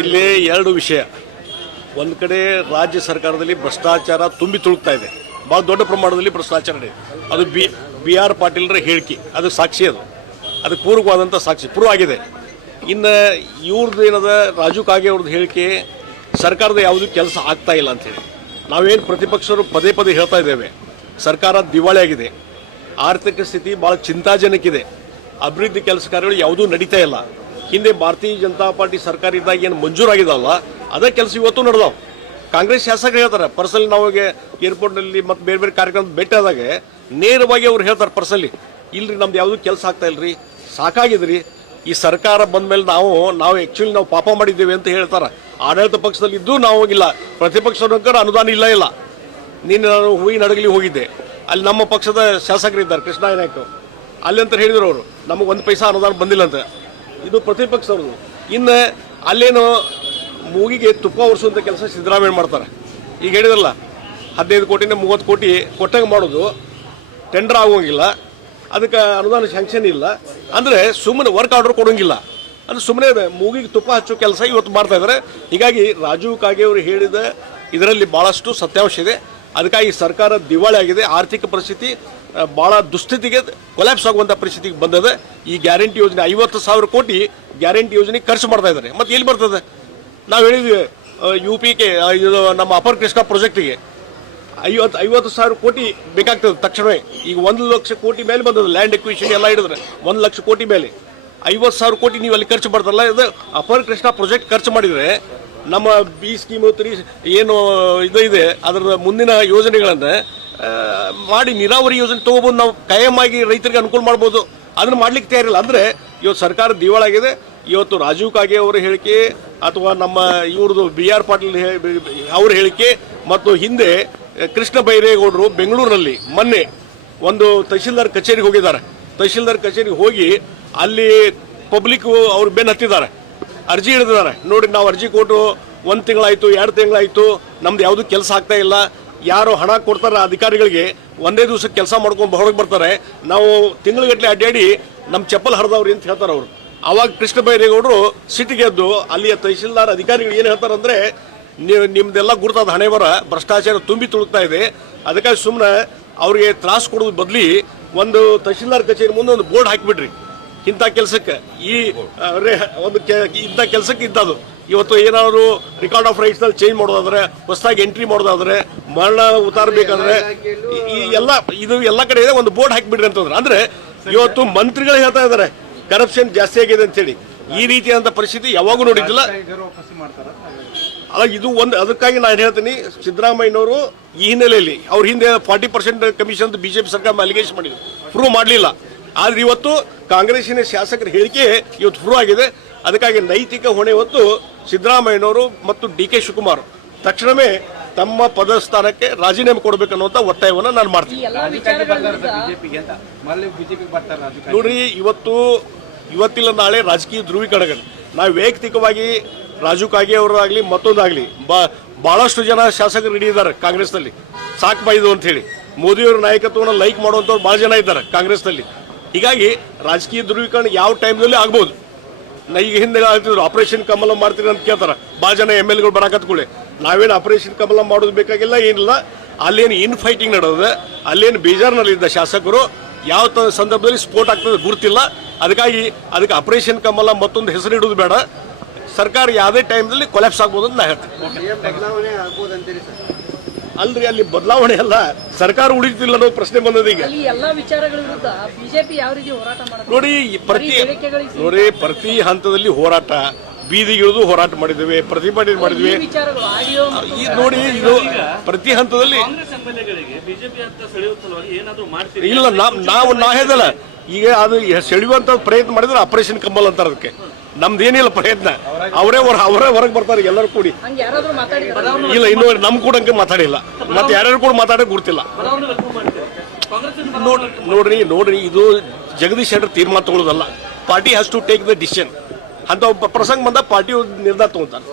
ಇಲ್ಲಿ ಎರಡು ವಿಷಯ. ಒಂದು ಕಡೆ ರಾಜ್ಯ ಸರ್ಕಾರದಲ್ಲಿ ಭ್ರಷ್ಟಾಚಾರ ತುಂಬಿ ತುಳುಕ್ತಾ ಇದೆ, ಭಾಳ ದೊಡ್ಡ ಪ್ರಮಾಣದಲ್ಲಿ ಭ್ರಷ್ಟಾಚಾರ ಇದೆ. ಅದು ಬಿ ಆರ್ ಪಾಟೀಲ್ರ ಹೇಳಿಕೆ, ಅದು ಸಾಕ್ಷಿ, ಅದಕ್ಕೆ ಪೂರಕವಾದಂಥ ಸಾಕ್ಷಿ ಪ್ರೂವ್ ಆಗಿದೆ. ಇನ್ನು ಇವ್ರದ್ದು ಏನದ ರಾಜು ಕಾಗೆ ಅವ್ರದ್ದು ಹೇಳಿಕೆ ಸರ್ಕಾರದ ಯಾವುದೂ ಕೆಲಸ ಆಗ್ತಾ ಇಲ್ಲ ಅಂಥೇಳಿ ನಾವೇನು ಪ್ರತಿಪಕ್ಷರು ಪದೇ ಪದೇ ಹೇಳ್ತಾ ಇದ್ದೇವೆ. ಸರ್ಕಾರ ದಿವಾಳಿ ಆಗಿದೆ, ಆರ್ಥಿಕ ಸ್ಥಿತಿ ಭಾಳ ಚಿಂತಾಜನಕಿದೆ, ಅಭಿವೃದ್ಧಿ ಕೆಲಸ ಕಾರ್ಯಗಳು ಯಾವುದೂ ನಡೀತಾ ಇಲ್ಲ. ಹಿಂದೆ ಭಾರತೀಯ ಜನತಾ ಪಾರ್ಟಿ ಸರ್ಕಾರ ಇದ್ದಾಗ ಏನು ಮಂಜೂರಾಗಿದ್ದಾವಲ್ಲ ಅದೇ ಕೆಲಸ ಇವತ್ತು ನಡೆದಾವೆ. ಕಾಂಗ್ರೆಸ್ ಶಾಸಕರು ಹೇಳ್ತಾರೆ ಪರ್ಸಲ್ಲಿ ನಾವಾಗ ಏರ್ಪೋರ್ಟ್ನಲ್ಲಿ ಮತ್ತು ಬೇರೆ ಬೇರೆ ಕಾರ್ಯಕ್ರಮದ ಭೇಟಿಯಾದಾಗ ನೇರವಾಗಿ ಅವ್ರು ಹೇಳ್ತಾರೆ ಪರ್ಸಲ್ಲಿ, ಇಲ್ರಿ ನಮ್ದು ಯಾವುದೂ ಕೆಲಸ ಆಗ್ತಾ ಇಲ್ರಿ, ಸಾಕಾಗಿದ್ರಿ, ಈ ಸರ್ಕಾರ ಬಂದ ಮೇಲೆ ನಾವು ಆ್ಯಕ್ಚುಲಿ ನಾವು ಪಾಪ ಮಾಡಿದ್ದೇವೆ ಅಂತ ಹೇಳ್ತಾರೆ. ಆಡಳಿತ ಪಕ್ಷದಲ್ಲಿ ಇದ್ದು ನಾವು ಹೋಗಿಲ್ಲ, ಪ್ರತಿಪಕ್ಷ ಅನುದಾನ ಇಲ್ಲ. ನೀನು ನಾನು ಹೂವಿನ ಹಡಗಲಿ ಹೋಗಿದ್ದೆ, ಅಲ್ಲಿ ನಮ್ಮ ಪಕ್ಷದ ಶಾಸಕರಿದ್ದಾರೆ ಕೃಷ್ಣ ನಾಯ್ಕ, ಅಲ್ಲಿ ಅಂತ ಹೇಳಿದ್ರು ಅವರು ನಮಗೆ 1 ಪೈಸಾ ಅನುದಾನ ಬಂದಿಲ್ಲ ಅಂತ. ಇದು ಪ್ರತಿಪಕ್ಷದವ್ರದ್ದು. ಇನ್ನು ಅಲ್ಲೇನು ಮೂಗಿಗೆ ತುಪ್ಪ ಒರೆಸುವಂಥ ಕೆಲಸ ಸಿದ್ದರಾಮಯ್ಯ ಮಾಡ್ತಾರೆ. ಈಗ ಹೇಳಿದ್ರಲ್ಲ 15 ಕೋಟಿನ 30 ಕೋಟಿ ಕೊಟ್ಟಂಗೆ ಮಾಡೋದು, ಟೆಂಡರ್ ಆಗೋಂಗಿಲ್ಲ, ಅದಕ್ಕೆ ಅನುದಾನ ಸ್ಯಾಂಕ್ಷನ್ ಇಲ್ಲ ಅಂದರೆ ಸುಮ್ಮನೆ ವರ್ಕ್ ಆರ್ಡರ್ ಕೊಡೋಂಗಿಲ್ಲ, ಅಂದರೆ ಸುಮ್ಮನೆ ಮೂಗಿಗೆ ತುಪ್ಪ ಹಚ್ಚೋ ಕೆಲಸ ಇವತ್ತು ಮಾಡ್ತಾ ಇದ್ದಾರೆ. ಹೀಗಾಗಿ ರಾಜೀವ್ ಕಾಗೆ ಅವರು ಹೇಳಿದ ಇದರಲ್ಲಿ ಭಾಳಷ್ಟು ಸತ್ಯಾಂಶ ಇದೆ. ಅದಕ್ಕಾಗಿ ಸರ್ಕಾರ ದಿವಾಳಿ ಆಗಿದೆ, ಆರ್ಥಿಕ ಪರಿಸ್ಥಿತಿ ಭಾಳ ದುಸ್ಥಿತಿಗೆ ಕೊಲ್ಯಾಪ್ಸ್ ಆಗುವಂಥ ಪರಿಸ್ಥಿತಿಗೆ ಬಂದದೆ. ಈ ಗ್ಯಾರಂಟಿ ಯೋಜನೆ 50,000 ಕೋಟಿ ಗ್ಯಾರಂಟಿ ಯೋಜನೆ ಖರ್ಚು ಮಾಡ್ತಾ ಇದ್ದಾರೆ. ಮತ್ತು ಎಲ್ಲಿ ಬರ್ತದೆ? ನಾವು ಹೇಳಿದ್ವಿ UPK ಇದು ನಮ್ಮ ಅಪರ್ ಕೃಷ್ಣ ಪ್ರಾಜೆಕ್ಟಿಗೆ 50,000 ಕೋಟಿ ಬೇಕಾಗ್ತದೆ ತಕ್ಷಣವೇ. ಈಗ 1 ಲಕ್ಷ ಕೋಟಿ ಮೇಲೆ ಬಂದದ, ಲ್ಯಾಂಡ್ ಎಕ್ವಿಷನ್ ಎಲ್ಲ ಹಿಡಿದ್ರೆ 1 ಲಕ್ಷ ಕೋಟಿ ಮೇಲೆ 50,000 ಕೋಟಿ ನೀವು ಅಲ್ಲಿ ಖರ್ಚು ಮಾಡ್ತಾರಲ್ಲ, ಇದು ಅಪರ್ ಕೃಷ್ಣ ಪ್ರಾಜೆಕ್ಟ್ ಖರ್ಚು ಮಾಡಿದರೆ ನಮ್ಮ ಬಿ ಸ್ಕೀಮು 3 ಏನು ಇದೆ ಅದರ ಮುಂದಿನ ಯೋಜನೆಗಳನ್ನು ಮಾಡಿ ನೀರಾವರಿ ಯೋಜನೆ ತೊಗೊಬೋದು, ನಾವು ಕಾಯಮಾಗಿ ರೈತರಿಗೆ ಅನುಕೂಲ ಮಾಡ್ಬೋದು. ಅದನ್ನು ಮಾಡ್ಲಿಕ್ಕೆ ತಯಾರಿಲ್ಲ. ಅಂದರೆ ಇವತ್ತು ಸರ್ಕಾರ ದಿವಾಳಾಗಿದೆ. ಇವತ್ತು ರಾಜೀವ್ ಕಾಗೆ ಅವರ ಹೇಳಿಕೆ ಅಥವಾ ನಮ್ಮ ಇವ್ರದ್ದು BR ಪಾಟೀಲ್ ಅವ್ರ ಹೇಳಿಕೆ ಮತ್ತು ಹಿಂದೆ ಕೃಷ್ಣ ಬೈರೇಗೌಡರು ಬೆಂಗಳೂರಿನಲ್ಲಿ ಮೊನ್ನೆ ಒಂದು ತಹಶೀಲ್ದಾರ್ ಕಚೇರಿಗೆ ಹೋಗಿದ್ದಾರೆ. ತಹಶೀಲ್ದಾರ್ ಕಚೇರಿಗೆ ಹೋಗಿ ಅಲ್ಲಿ ಪಬ್ಲಿಕ್ ಅವ್ರು ಬೆನ್ನು ಹತ್ತಿದ್ದಾರೆ, ಅರ್ಜಿ ಹಿಡಿದಿದ್ದಾರೆ. ನೋಡಿ ನಾವು ಅರ್ಜಿ ಕೊಟ್ಟು 1 ತಿಂಗಳಾಯಿತು, 2 ತಿಂಗಳಾಯಿತು, ನಮ್ದು ಯಾವುದೂ ಕೆಲಸ ಆಗ್ತಾ ಇಲ್ಲ. ಯಾರು ಹಣ ಕೊಡ್ತಾರೆ ಅಧಿಕಾರಿಗಳಿಗೆ ಒಂದೇ ದಿವಸಕ್ಕೆ ಕೆಲಸ ಮಾಡ್ಕೊಂಡು ಹೊರಗೆ ಬರ್ತಾರೆ, ನಾವು ತಿಂಗಳಗಟ್ಟಲೆ ಅಡ್ಡಾಡಿ ನಮ್ಮ ಚಪ್ಪಲ್ ಹರಿದವ್ರಿ ಅಂತ ಹೇಳ್ತಾರೆ ಅವರು. ಆವಾಗ ಕೃಷ್ಣ ಬೈರೇಗೌಡರು ಸಿಟ್ಟಿಗೆದ್ದು ಅಲ್ಲಿಯ ತಹಶೀಲ್ದಾರ್ ಅಧಿಕಾರಿಗಳು ಏನು ಹೇಳ್ತಾರಂದ್ರೆ, ನಿಮ್ದೆಲ್ಲ ಗುರುತಾದ ಹಣೆ ಬರ ಭ್ರಷ್ಟಾಚಾರ ತುಂಬಿ ತುಳುಕ್ತಾ ಇದೆ, ಅದಕ್ಕಾಗಿ ಸುಮ್ಮನೆ ಅವ್ರಿಗೆ ತ್ರಾಸು ಕೊಡೋದು ಬದಲಿ ಒಂದು ತಹಶೀಲ್ದಾರ್ ಕಚೇರಿ ಮುಂದೆ ಒಂದು ಬೋರ್ಡ್ ಹಾಕಿಬಿಡ್ರಿ, ಇಂಥ ಕೆಲಸಕ್ಕೆ ಇಂಥ ಕೆಲಸಕ್ಕೆ ಇದ್ದದು. ಇವತ್ತು ಏನಾದ್ರು ರೆಕಾರ್ಡ್ ಆಫ್ ರೈಟ್ಸ್ ನಲ್ಲಿ ಚೇಂಜ್ ಮಾಡೋದಾದ್ರೆ, ಹೊಸದಾಗಿ ಎಂಟ್ರಿ ಮಾಡೋದಾದ್ರೆ, ಮರಣ ಉತ್ತಾರಬೇಕಾದ್ರೆ ಈ ಎಲ್ಲ ಕಡೆ ಇದೆ, ಒಂದು ಬೋರ್ಡ್ ಹಾಕಿಬಿಡ್ರಿ ಅಂತಂದ್ರೆ. ಅಂದ್ರೆ ಇವತ್ತು ಮಂತ್ರಿಗಳು ಹೇಳ್ತಾ ಇದ್ದಾರೆ ಕರಪ್ಷನ್ ಜಾಸ್ತಿ ಆಗಿದೆ ಅಂತ ಹೇಳಿ. ಈ ರೀತಿಯಾದಂಥ ಪರಿಸ್ಥಿತಿ ಯಾವಾಗೂ ನೋಡಿದ್ದಿಲ್ಲ. ಅಲ್ಲ, ಇದು ಒಂದು ಅದಕ್ಕಾಗಿ ನಾನು ಹೇಳ್ತೀನಿ, ಸಿದ್ದರಾಮಯ್ಯನವರು ಈ ಹಿನ್ನೆಲೆಯಲ್ಲಿ ಅವ್ರ ಹಿಂದೆ 40% ಕಮಿಷನ್ BJP ಸರ್ಕಾರ ಅಲಿಗೇಷನ್ ಮಾಡಿದ್ರು, ಪ್ರೂವ್ ಮಾಡಲಿಲ್ಲ. ಆದ್ರೆ ಇವತ್ತು ಕಾಂಗ್ರೆಸ್ಸಿನ ಶಾಸಕರ ಹೇಳಿಕೆ ಇವತ್ತು ಪ್ರೂವ್ ಆಗಿದೆ. ಅದಕ್ಕಾಗಿ ನೈತಿಕ ಹೊಣೆ ಹೊತ್ತು ಸಿದ್ದರಾಮಯ್ಯನವರು ಮತ್ತು DK ಶಿವಕುಮಾರ್ ತಕ್ಷಣವೇ ತಮ್ಮ ಪದಸ್ಥಾನಕ್ಕೆ ರಾಜೀನಾಮೆ ಕೊಡಬೇಕನ್ನುವಂಥ ಒತ್ತಾಯವನ್ನು ನಾನು ಮಾಡ್ತೀನಿ. ನೋಡ್ರಿ, ಇವತ್ತಿಲ್ಲ ನಾಳೆ ರಾಜಕೀಯ ಧ್ರುವೀಕರಣ. ನಾವು ವೈಯಕ್ತಿಕವಾಗಿ ರಾಜು ಕಾಗೆ ಅವರಾಗಲಿ ಮತ್ತೊಂದಾಗಲಿ ಭಾಳಷ್ಟು ಜನ ಶಾಸಕರು ಹಿಡಿದಿದ್ದಾರೆ ಕಾಂಗ್ರೆಸ್ನಲ್ಲಿ, ಸಾಕು ಬಾಯ್ದು ಅಂತ ಹೇಳಿ. ಮೋದಿಯವರ ನಾಯಕತ್ವವನ್ನು ಲೈಕ್ ಮಾಡುವಂಥವ್ರು ಭಾಳ ಜನ ಇದ್ದಾರೆ ಕಾಂಗ್ರೆಸ್ನಲ್ಲಿ. ಹೀಗಾಗಿ ರಾಜಕೀಯ ಧ್ರುವೀಕರಣ ಯಾವ ಟೈಮ್ನಲ್ಲಿ ಆಗ್ಬೋದು. ಈಗ ಹಿಂದೆ ಆಗ್ತಿದ್ರು ಆಪರೇಷನ್ ಕಮಲ ಮಾಡ್ತೀರಿ ಅಂತ ಕೇಳ್ತಾರೆ ಭಾಳ ಜನ MLAಗಳು ಬರಾಕತ್ಕೊಳ್ಳಿ. ನಾವೇನು ಆಪರೇಷನ್ ಕಮಲ ಮಾಡೋದು ಬೇಕಾಗಿಲ್ಲ, ಏನಿಲ್ಲ. ಅಲ್ಲೇನು ಇನ್ ಫೈಟಿಂಗ್ ನಡೆದಿದೆ, ಅಲ್ಲೇನು ಬೇಜಾರ್ನಲ್ಲಿದ್ದ ಶಾಸಕರು ಯಾವ ಸಂದರ್ಭದಲ್ಲಿ ಸ್ಫೋಟ ಆಗ್ತದೆ ಗುರುತಿಲ್ಲ. ಅದಕ್ಕೆ ಆಪರೇಷನ್ ಕಮಲ ಮತ್ತೊಂದು ಹೆಸರು ಇಡೋದು ಬೇಡ. ಸರ್ಕಾರ ಯಾವುದೇ ಟೈಮ್ನಲ್ಲಿ ಕೊಲ್ಯಾಪ್ಸ್ ಆಗ್ಬೋದು ಅಂತ ನಾ ಹೇಳ್ತೀನಿ. ಅಲ್ರಿ, ಅಲ್ಲಿ ಬದಲಾವಣೆ ಅಲ್ಲ, ಸರ್ಕಾರ ಉಳಿತಿಲ್ಲ ಅನ್ನೋ ಪ್ರಶ್ನೆ ಬಂದದ. ಈಗ ನೋಡಿ, ಪ್ರತಿ ಹಂತದಲ್ಲಿ ಹೋರಾಟ, ಬೀದಿಗಿಳಿದು ಹೋರಾಟ ಮಾಡಿದ್ದೇವೆ, ಪ್ರತಿಭಟನೆ ಮಾಡಿದ್ವಿ. ನೋಡಿ, ಇದು ಪ್ರತಿ ಹಂತದಲ್ಲಿ ಇಲ್ಲ. ನಾ ಹೇಳಲ್ಲ, ಈಗ ಅದು ಸೆಳೆಯುವಂತ ಪ್ರಯತ್ನ ಮಾಡಿದ್ರೆ ಆಪರೇಷನ್ ಕಮಲ್ ಅಂತಾರೆ. ಅದಕ್ಕೆ ನಮ್ದೇನಿಲ್ಲ ಪ್ರಯತ್ನ, ಅವರೇ ಹೊರಗೆ ಬರ್ತಾರೆ ಎಲ್ಲರೂ ಕೂಡಿ. ಇಲ್ಲ, ಇನ್ನೂ ನಮ್ ಕೂಡ ಮಾತಾಡಿಲ್ಲ, ಮತ್ತೆ ಯಾರ್ಯಾರು ಕೂಡ ಮಾತಾಡೋಕೆ ಗುರ್ತಿಲ್ಲ. ನೋಡ್ರಿ, ಇದು ಜಗದೀಶ್ ಶೆಟ್ಟರ್ ತೀರ್ಮಾನ ತಗೊಳ್ಳೋದಲ್ಲ. Party has to take the decision. ಅಂತ ಪ್ರಸಂಗ ಬಂದ ಪಾರ್ಟಿ ನಿರ್ಧಾರ ತಗೊಳ್ತಾರೆ.